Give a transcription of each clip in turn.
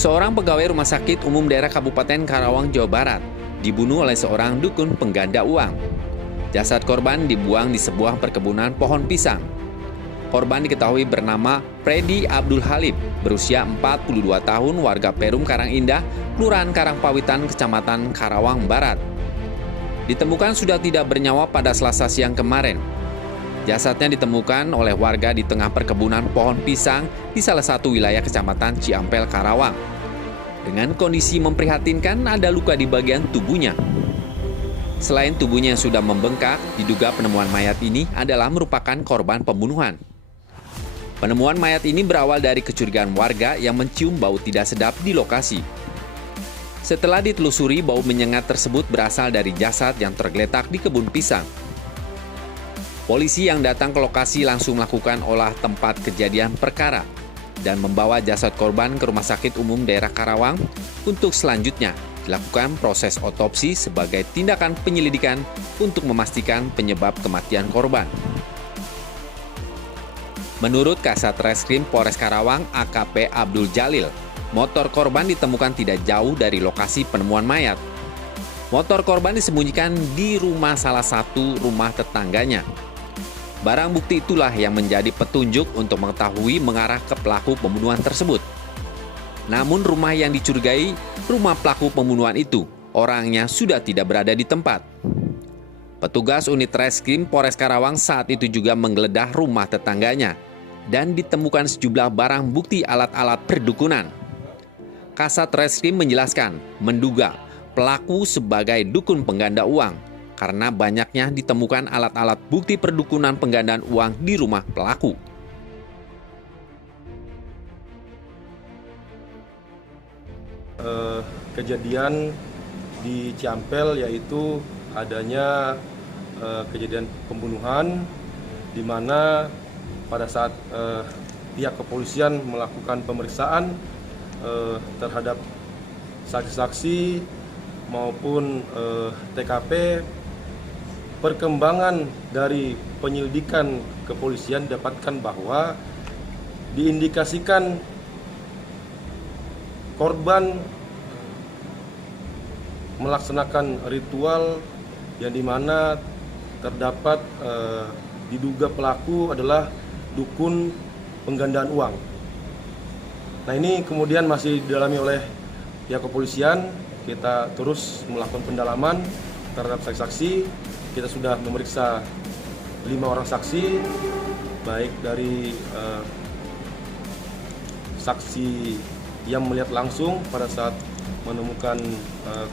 Seorang pegawai Rumah Sakit Umum Daerah Kabupaten Karawang, Jawa Barat, dibunuh oleh seorang dukun pengganda uang. Jasad korban dibuang di sebuah perkebunan pohon pisang. Korban diketahui bernama Freddy Abdul Halib, berusia 42 tahun, warga Perum Karangindah, Kelurahan Karangpawitan, Kecamatan Karawang Barat. Ditemukan sudah tidak bernyawa pada Selasa siang kemarin. Jasadnya ditemukan oleh warga di tengah perkebunan pohon pisang di salah satu wilayah Kecamatan Ciampel, Karawang. Dengan kondisi memprihatinkan, ada luka di bagian tubuhnya. Selain tubuhnya yang sudah membengkak, diduga penemuan mayat ini adalah merupakan korban pembunuhan. Penemuan mayat ini berawal dari kecurigaan warga yang mencium bau tidak sedap di lokasi. Setelah ditelusuri, bau menyengat tersebut berasal dari jasad yang tergeletak di kebun pisang. Polisi yang datang ke lokasi langsung melakukan olah tempat kejadian perkara dan membawa jasad korban ke Rumah Sakit Umum Daerah Karawang untuk selanjutnya dilakukan proses otopsi sebagai tindakan penyelidikan untuk memastikan penyebab kematian korban. Menurut Kasat Reskrim Polres Karawang AKP Abdul Jalil, motor korban ditemukan tidak jauh dari lokasi penemuan mayat. Motor korban disembunyikan di rumah salah satu rumah tetangganya. Barang bukti itulah yang menjadi petunjuk untuk mengetahui mengarah ke pelaku pembunuhan tersebut. Namun rumah yang dicurigai rumah pelaku pembunuhan itu, orangnya sudah tidak berada di tempat. Petugas unit Reskrim Polres Karawang saat itu juga menggeledah rumah tetangganya dan ditemukan sejumlah barang bukti alat-alat perdukunan. Kasat Reskrim menjelaskan, menduga pelaku sebagai dukun pengganda uang karena banyaknya ditemukan alat-alat bukti perdukunan penggandaan uang di rumah pelaku. Kejadian di Ciampel yaitu adanya kejadian pembunuhan di mana pada saat pihak kepolisian melakukan pemeriksaan terhadap saksi-saksi maupun TKP, perkembangan dari penyelidikan kepolisian dapatkan bahwa diindikasikan korban melaksanakan ritual yang dimana terdapat diduga pelaku adalah dukun penggandaan uang. Nah, ini kemudian masih didalami oleh pihak kepolisian. Kita terus melakukan pendalaman terhadap saksi-saksi. Kita sudah memeriksa 5 orang saksi, baik dari saksi yang melihat langsung pada saat menemukan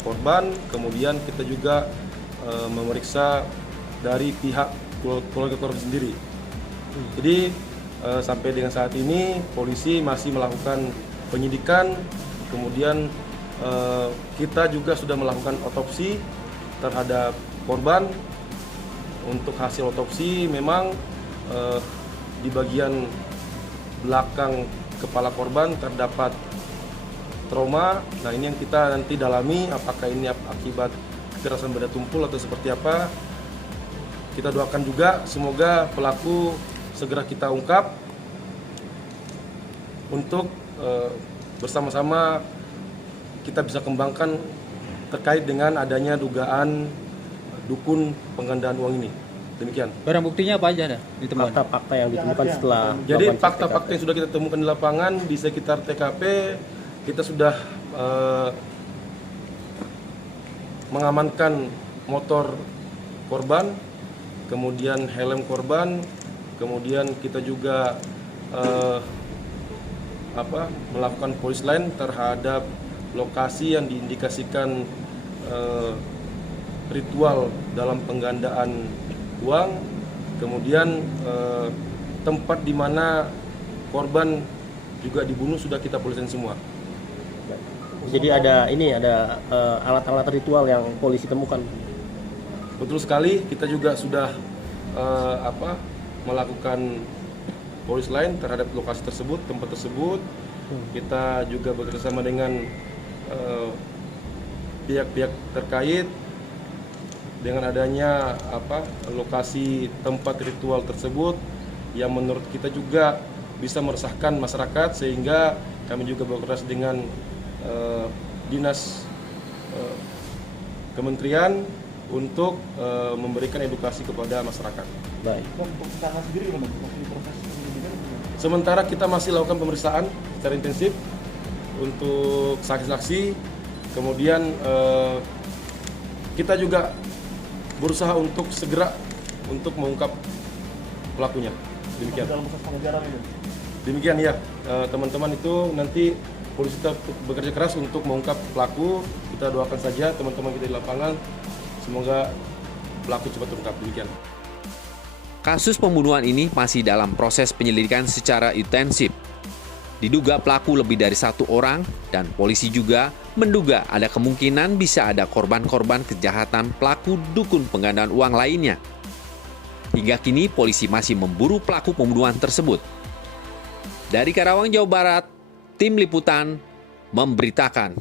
korban, kemudian kita juga memeriksa dari pihak keluarga korban sendiri. Jadi sampai dengan saat ini polisi masih melakukan penyidikan, kemudian kita juga sudah melakukan otopsi terhadap korban. Untuk hasil otopsi memang di bagian belakang kepala korban terdapat trauma. Nah, ini yang kita nanti dalami, apakah ini akibat kekerasan benda tumpul atau seperti apa. Kita doakan juga semoga pelaku segera kita ungkap untuk bersama-sama kita bisa kembangkan terkait dengan adanya dugaan dukun penggandaan uang ini. Demikian. Barang buktinya apa aja ada ditemukan? Fakta-fakta yang ditemukan setelah. Jadi fakta-fakta yang sudah kita temukan di lapangan di sekitar TKP, kita sudah mengamankan motor korban, kemudian helm korban, kemudian kita juga melakukan police line terhadap lokasi yang diindikasikan ritual dalam penggandaan uang, kemudian tempat di mana korban juga dibunuh sudah kita polisikan semua. Jadi ada alat-alat ritual yang polisi temukan. Betul sekali, kita juga sudah melakukan police line terhadap lokasi tersebut, tempat tersebut. Kita juga bekerjasama dengan pihak-pihak terkait dengan adanya lokasi tempat ritual tersebut yang menurut kita juga bisa meresahkan masyarakat, sehingga kami juga bekerjasama dengan dinas kementerian untuk memberikan edukasi kepada masyarakat. Baik. Sementara kita masih lakukan pemeriksaan secara intensif untuk saksi-saksi, kemudian kita juga berusaha untuk segera untuk mengungkap pelakunya. Demikian. Dalam proses pengejaran itu. Demikian ya, teman-teman itu nanti polisi tetap bekerja keras untuk mengungkap pelaku. Kita doakan saja teman-teman kita di lapangan, semoga pelaku cepat terungkap. Demikian. Kasus pembunuhan ini masih dalam proses penyelidikan secara intensif. Diduga pelaku lebih dari 1 orang dan polisi juga menduga ada kemungkinan bisa ada korban-korban kejahatan pelaku dukun penggandaan uang lainnya. Hingga kini polisi masih memburu pelaku pembunuhan tersebut. Dari Karawang, Jawa Barat, Tim Liputan memberitakan.